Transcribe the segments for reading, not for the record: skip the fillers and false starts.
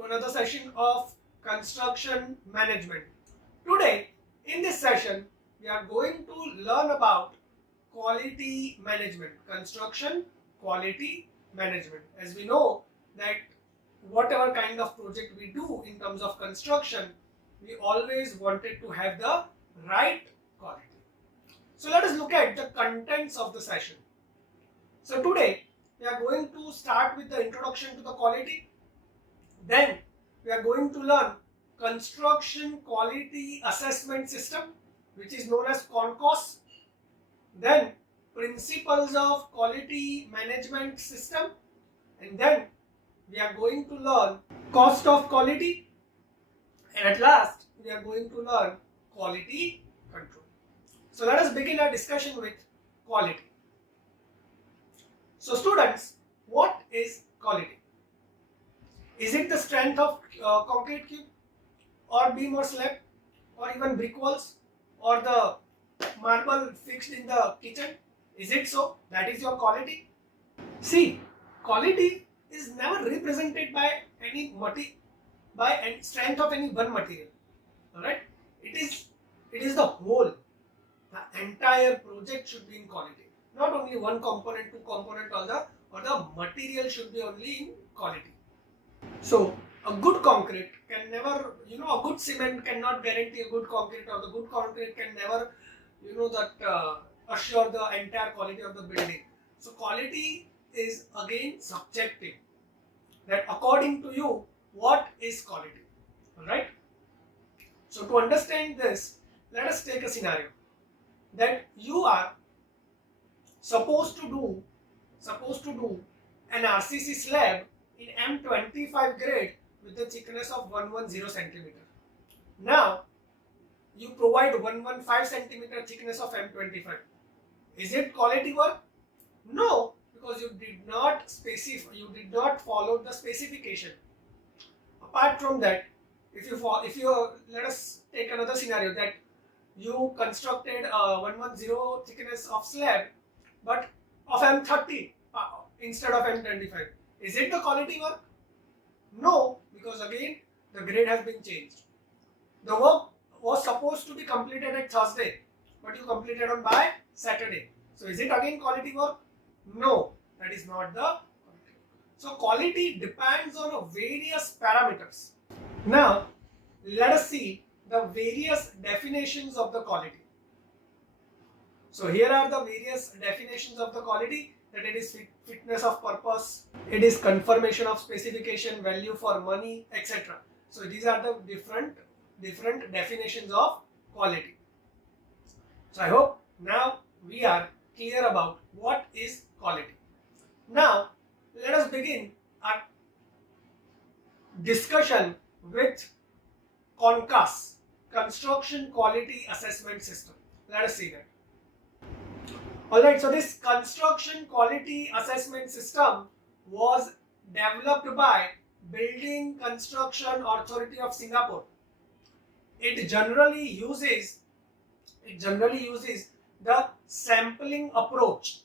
to another session of construction management. Today, in this session, we are going to learn about quality management, construction quality management. As we know that whatever kind of project we do in terms of construction, we always wanted to have the right quality. So let us look at the contents of the session. So today we are going to start with the introduction to the quality. Then we are going to learn construction quality assessment system, which is known as CONCOS. Then principles of quality management system, and then we are going to learn cost of quality, and at last we are going to learn quality control. So let us begin our discussion with quality. So students, what is quality? Is it the strength of concrete cube or beam or slab or even brick walls or the marble fixed in the kitchen? Is it so? That is your quality? See, quality is never represented by any strength of any one material. Alright? It is the whole. The entire project should be in quality. Not only one component, two component, or the material should be only in quality. So a good concrete can never, a good cement cannot guarantee a good concrete, or the good concrete can never, assure the entire quality of the building. So quality is again subjective. That according to you, what is quality? Alright? So to understand this, let us take a scenario that you are supposed to do an RCC slab in M25 grade with the thickness of 110 centimeter. Now you provide 115 centimeter thickness of M25. Is it quality work? No, because you did not follow the specification. Apart from that, if you let us take another scenario that you constructed a 110 thickness of slab but of M30 instead of M25. Is it the quality work? No, because again the grade has been changed. The work was supposed to be completed at Thursday, but you completed on by Saturday. So is it again quality work? No, that is not the quality. So quality depends on various parameters. Now let us see the various definitions of the quality. So here are the various definitions of the quality, that it is fitness of purpose, it is confirmation of specification, value for money, etc. So these are the different definitions of quality. So I hope now we are clear about what is quality. Now let us begin our discussion with CONCAS, Construction Quality Assessment System. Let us see that. Alright, so this Construction Quality Assessment System was developed by Building Construction Authority of Singapore. It generally uses the sampling approach.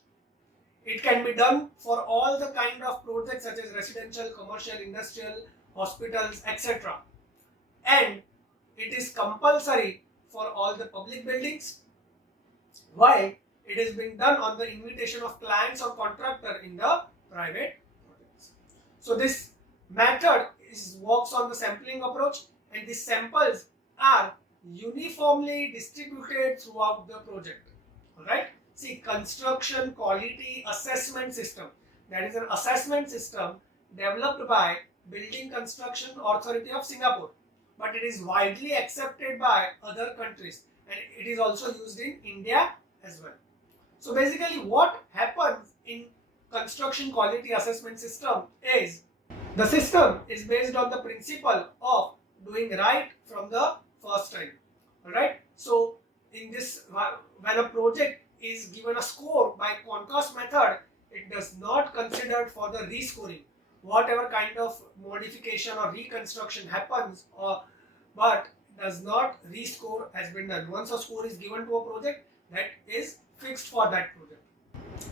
It can be done for all the kind of projects such as residential, commercial, industrial, hospitals, etc. And it is compulsory for all the public buildings, while it is being done on the invitation of clients or contractor in the private projects. So this method works on the sampling approach, and the samples are uniformly distributed throughout the project. Alright? See, Construction Quality Assessment System, that is an assessment system developed by Building Construction Authority of Singapore, but it is widely accepted by other countries, and it is also used in India as well. So basically what happens in Construction Quality Assessment System is, the system is based on the principle of doing right from the first time. Alright, so in this, when a project is given a score by CONCAS method, it does not consider for the rescoring. Whatever kind of modification or reconstruction happens, but does not rescore has been done. Once a score is given to a project, that is fixed for that project.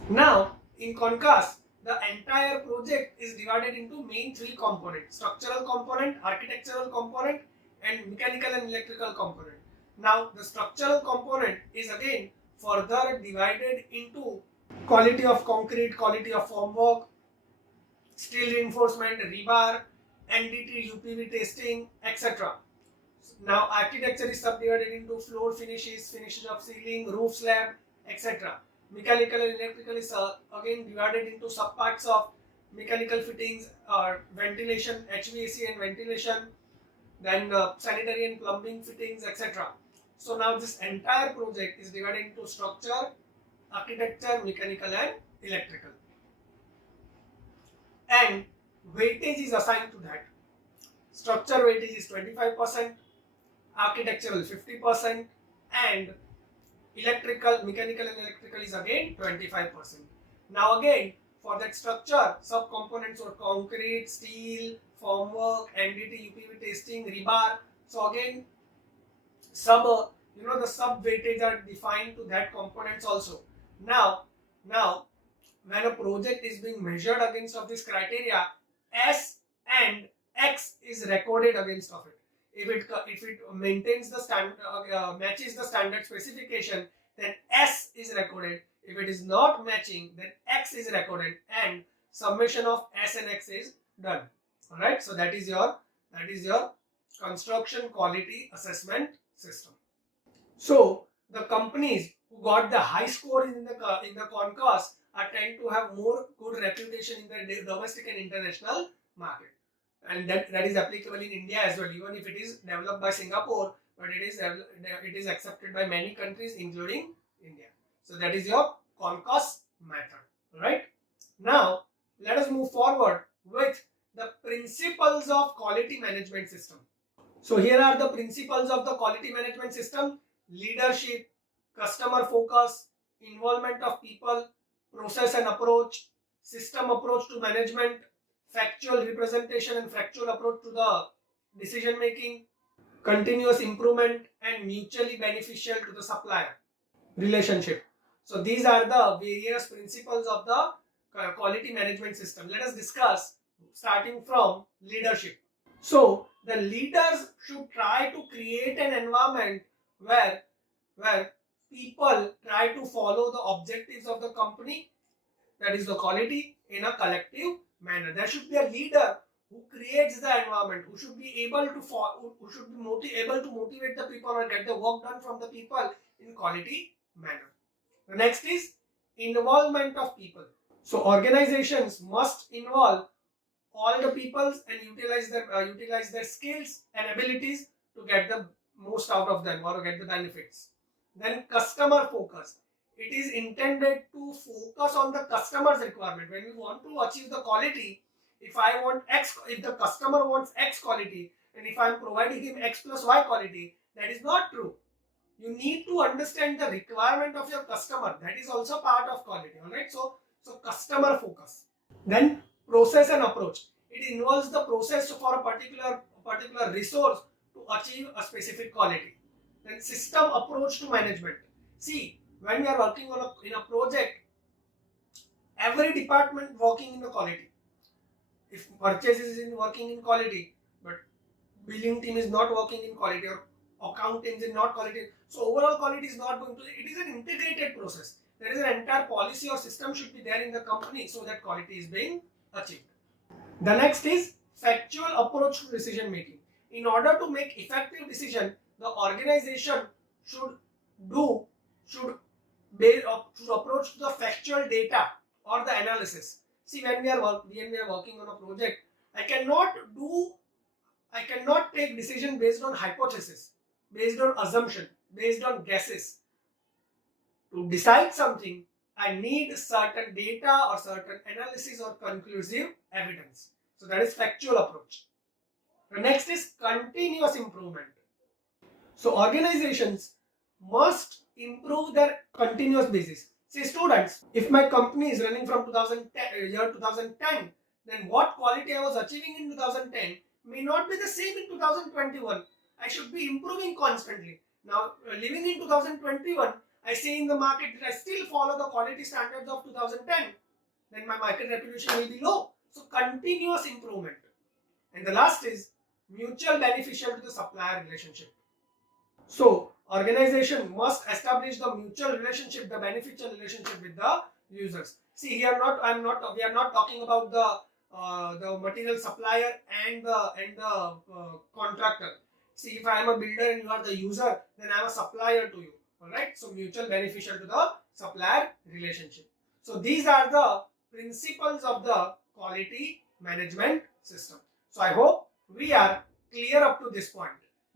Now in CONCAS, the entire project is divided into main three components: structural component, architectural component, and mechanical and electrical component. Now the structural component is again further divided into quality of concrete, quality of formwork, steel reinforcement, rebar, NDT, UPV testing, etc. Now architecture is subdivided into floor finishes, finishes of ceiling, roof slab, etc. Mechanical and electrical is again divided into subparts of mechanical fittings, ventilation, HVAC and ventilation, then sanitary and plumbing fittings, etc. So now this entire project is divided into structure, architecture, mechanical and electrical. And weightage is assigned to that. Structure weightage is 25%, architectural 50%, and mechanical and electrical is again 25%. Now again, for that structure, sub-components are concrete, steel, formwork, NDT, UPV testing, rebar. So again, the sub weightage are defined to that components also. Now, when a project is being measured against of this criteria, S and X is recorded against of it. If it maintains the standard, matches the standard specification, then S is recorded. If it is not matching, then X is recorded, and summation of S and X is done. All right. So that is your construction quality assessment system. So the companies who got the high score in the Concurs are tend to have more good reputation in the domestic and international market, and that is applicable in India as well. Even if it is developed by Singapore, but it is accepted by many countries, including India. So that is your Concurs method. Right? Now let us move forward with the principles of quality management system. So here are the principles of the quality management system: leadership, customer focus, involvement of people, process and approach, system approach to management, factual representation and factual approach to the decision making, continuous improvement, and mutually beneficial to the supplier relationship. So these are the various principles of the quality management system. Let us discuss starting from leadership. So the leaders should try to create an environment where people try to follow the objectives of the company, that is the quality, in a collective manner. There should be a leader who creates the environment, who should be able to able to motivate the people or get the work done from the people in quality manner. The next is involvement of people. So organizations must involve all the peoples and utilize their skills and abilities to get the most out of them or get the benefits. Then customer focus. It is intended to focus on the customer's requirement. When we want to achieve the quality, if the customer wants X quality, and if I am providing him X plus Y quality, that is not true. You need to understand the requirement of your customer. That is also part of quality. Alright, so customer focus. Then process and approach. It involves the process for a particular resource to achieve a specific quality. Then system approach to management. See, when we are working in a project, every department working in the quality. If purchase is working in quality, but billing team is not working in quality, or accounting is not quality, so overall quality is not going to. It is an integrated process. There is an entire policy or system should be there in the company so that quality is being achieved. The next is factual approach to decision making. In order to make effective decision, the organization should approach to the factual data or the analysis. See, when we are working on a project, I cannot take decision based on hypothesis, based on assumption, based on guesses. To decide something, I need certain data or certain analysis or conclusive evidence. So that is factual approach. The next is continuous improvement. So organizations must improve their continuous basis. Say students, if my company is running from 2010, then what quality I was achieving in 2010 may not be the same in 2021. I should be improving constantly. Now, living in 2021, I see in the market that I still follow the quality standards of 2010. then my market reputation will be low. So continuous improvement. And the last is mutual beneficial to the supplier relationship. So organization must establish the mutual relationship, the beneficial relationship with the users. See here, we are not talking about the material supplier and the contractor. See, if I am a builder and you are the user, then I am a supplier to you. Alright, so mutual beneficial to the supplier relationship. So these are the principles of the quality management system. So I hope we are clear up to this point.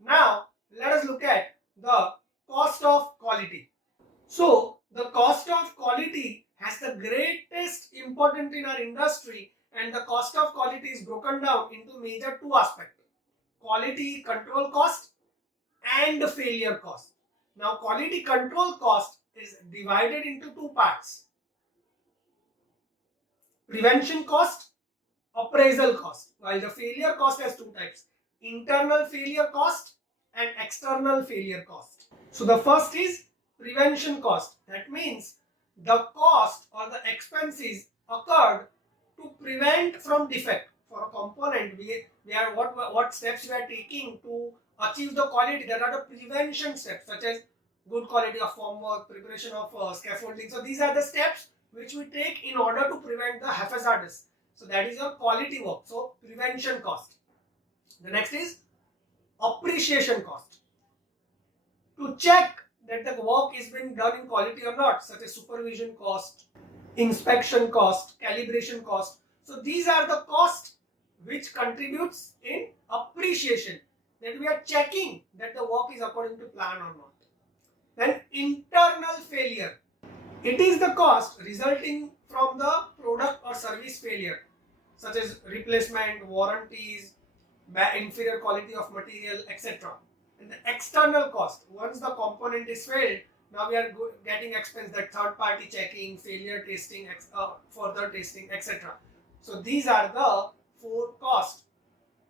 Now let us look at the cost of quality. So the cost of quality has the greatest importance in our industry, and the cost of quality is broken down into major two aspects: quality control cost and failure cost. Now quality control cost is divided into two parts: prevention cost, appraisal cost, while the failure cost has two types: internal failure cost and external failure cost. So the first is prevention cost. That means the cost or the expenses occurred to prevent from defect. For a component, we are what steps we are taking to achieve the quality. There are the prevention steps such as good quality of formwork, preparation of scaffolding. So these are the steps which we take in order to prevent the hazardous. So that is your quality work. So prevention cost. The next is appreciation cost. To check that the work is being done in quality or not, such as supervision cost, inspection cost, calibration cost. So these are the costs which contributes in appreciation, that we are checking that the work is according to plan or not. Then internal failure. It is the cost resulting from the product or service failure, such as replacement, warranties, inferior quality of material, etc. And the external cost, once the component is failed, now we are getting expense, that third party checking, failure testing, further testing, etc. So these are the four costs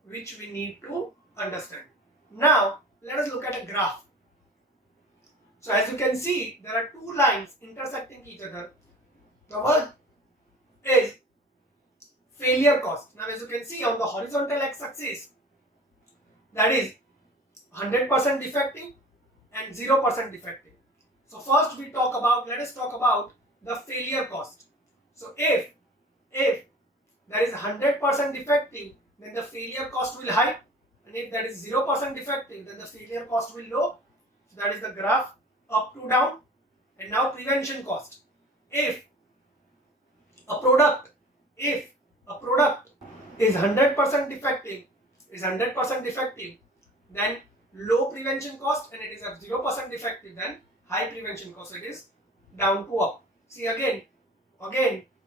which we need to understand. Now let us look at a graph. So as you can see, there are two lines intersecting each other. The one is failure cost. Now as you can see on the horizontal x-axis, that is 100% defective and 0% defective. So first let us talk about the failure cost. So if there is 100% defective, then the failure cost will high, and if there is 0% defective, then the failure cost will low. So that is the graph up to down. And now prevention cost. If a product is 100% defective, then low prevention cost, and it is at 0% defective, then high prevention cost. It is down to up. See again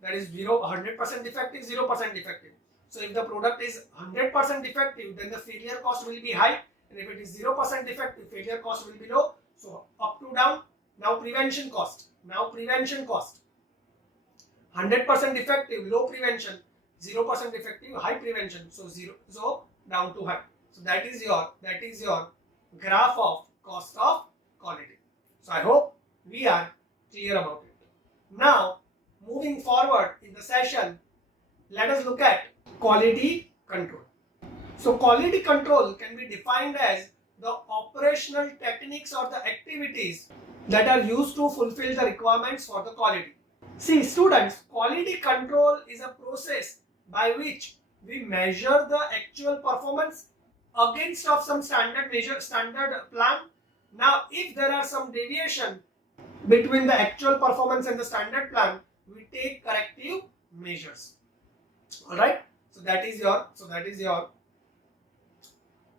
that is 100% defective, 0% defective. So if the product is 100% defective, then the failure cost will be high, and if it is 0% defective, failure cost will be low. So up to down. Now prevention cost. 100% defective, low prevention; 0% defective, high prevention. So down to high. So that is your graph of cost of quality. So I hope we are clear about it. Now moving forward in the session, let us look at quality control. So quality control can be defined as the operational techniques or the activities that are used to fulfill the requirements for the quality. See students, quality control is a process by which we measure the actual performance against of some standard plan. Now if there are some deviation between the actual performance and the standard plan, we take corrective measures. Alright, so that is your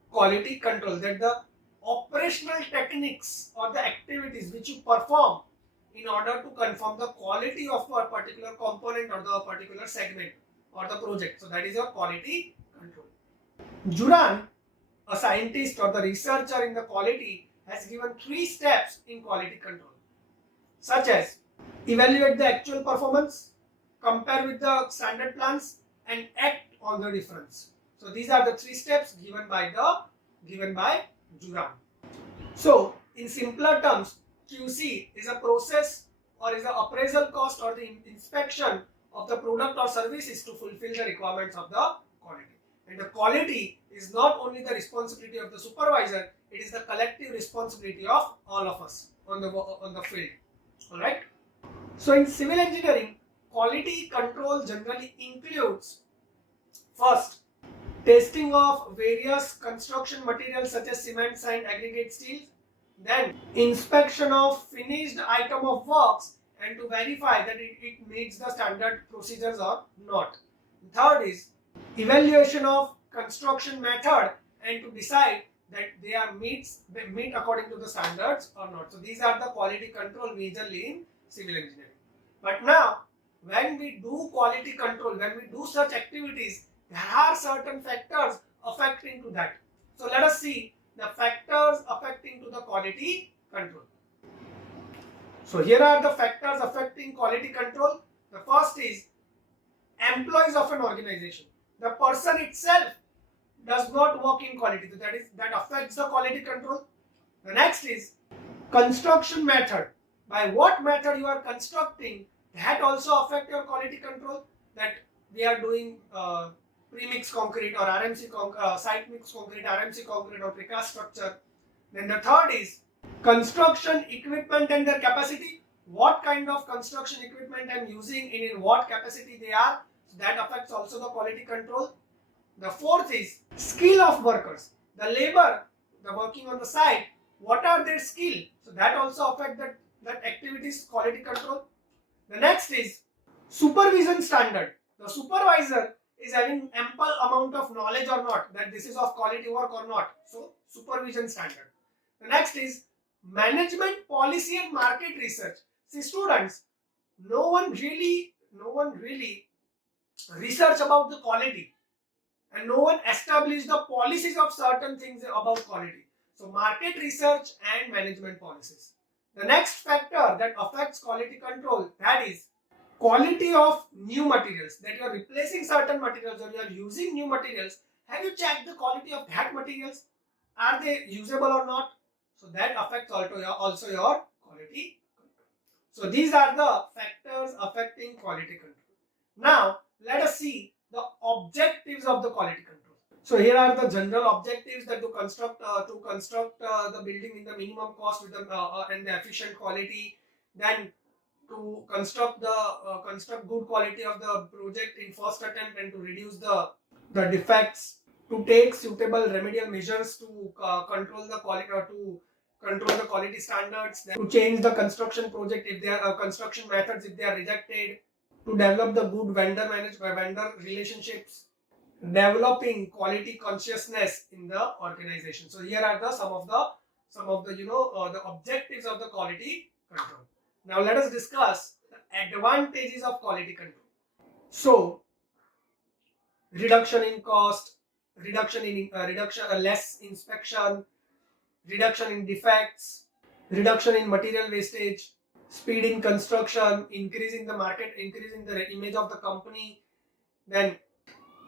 quality control, that the operational techniques or the activities which you perform in order to confirm the quality of a particular component or the particular segment or the project. So that is your quality control. Juran, a scientist or the researcher in the quality, has given 3 steps in quality control, such as evaluate the actual performance, compare with the standard plans, and act on the difference. So these are the 3 steps given by Juran. So in simpler terms, QC is a process or is an appraisal cost or the inspection of the product or service is to fulfill the requirements of the quality. And the quality is not only the responsibility of the supervisor, it is the collective responsibility of all of us on the field. Alright. So in civil engineering, quality control generally includes first, testing of various construction materials such as cement, sand, aggregate steels. Then inspection of finished item of works and to verify that it meets the standard procedures or not. Third is evaluation of construction method and to decide that they meet according to the standards or not. So these are the quality control majorly in civil engineering. But now when we do quality control, when we do such activities, there are certain factors affecting to that. So let us see the factors affecting to the quality control. So here are the factors affecting quality control. The first is employees of an organization. The person itself does not work in quality, so that affects the quality control. The next is construction method. By what method you are constructing, that also affect your quality control. That we are doing pre-mix concrete or RMC site mix concrete, RMC concrete or precast structure. Then the third is construction equipment and their capacity. What kind of construction equipment I am using and in what capacity they are. So that affects also the quality control. The fourth is skill of workers. The labor, the working on the site, what are their skill? So that also affects that activities quality control. The next is supervision standard. The supervisor is having ample amount of knowledge or not, that this is of quality work or not. So supervision standard. The next is management policy and market research. See students, no one really research about the quality and no one established the policies of certain things about quality. So market research and management policies. The next factor that affects quality control, that is quality of new materials, that you are replacing certain materials or you are using new materials. Have you checked the quality of that materials? Are they usable or not? So that affects also your quality control. So these are the factors affecting quality control. Now let us see the objectives of the quality control. So here are the general objectives that to construct the building in the minimum cost with the and the efficient quality. Then to construct good quality of the project in first attempt and to reduce the defects, to take suitable remedial measures to control the quality or to control the quality standards, then to change the construction project if they are construction methods if they are rejected, to develop the good vendor relationships, developing quality consciousness in the organization. So here are the some of the the objectives of the quality control. Now let us discuss the advantages of quality control. So reduction in cost, less inspection, reduction in defects, reduction in material wastage, speed in construction, increase in the market, increase in the image of the company, then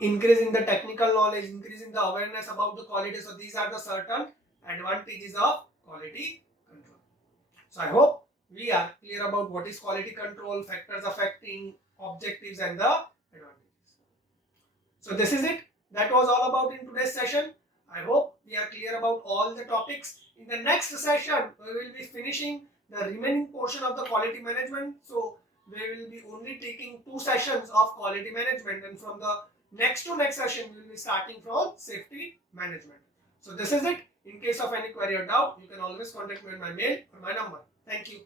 increase in the technical knowledge, increase in the awareness about the quality. So these are the certain advantages of quality control. So I hope we are clear about what is quality control, factors affecting, objectives and the advantages. So this is it. That was all about in today's session. I hope we are clear about all the topics. In the next session, we will be finishing the remaining portion of the quality management. So we will be only taking 2 sessions of quality management, and from the next session, we will be starting from safety management. So this is it. In case of any query or doubt, you can always contact me on my mail or my number. Thank you.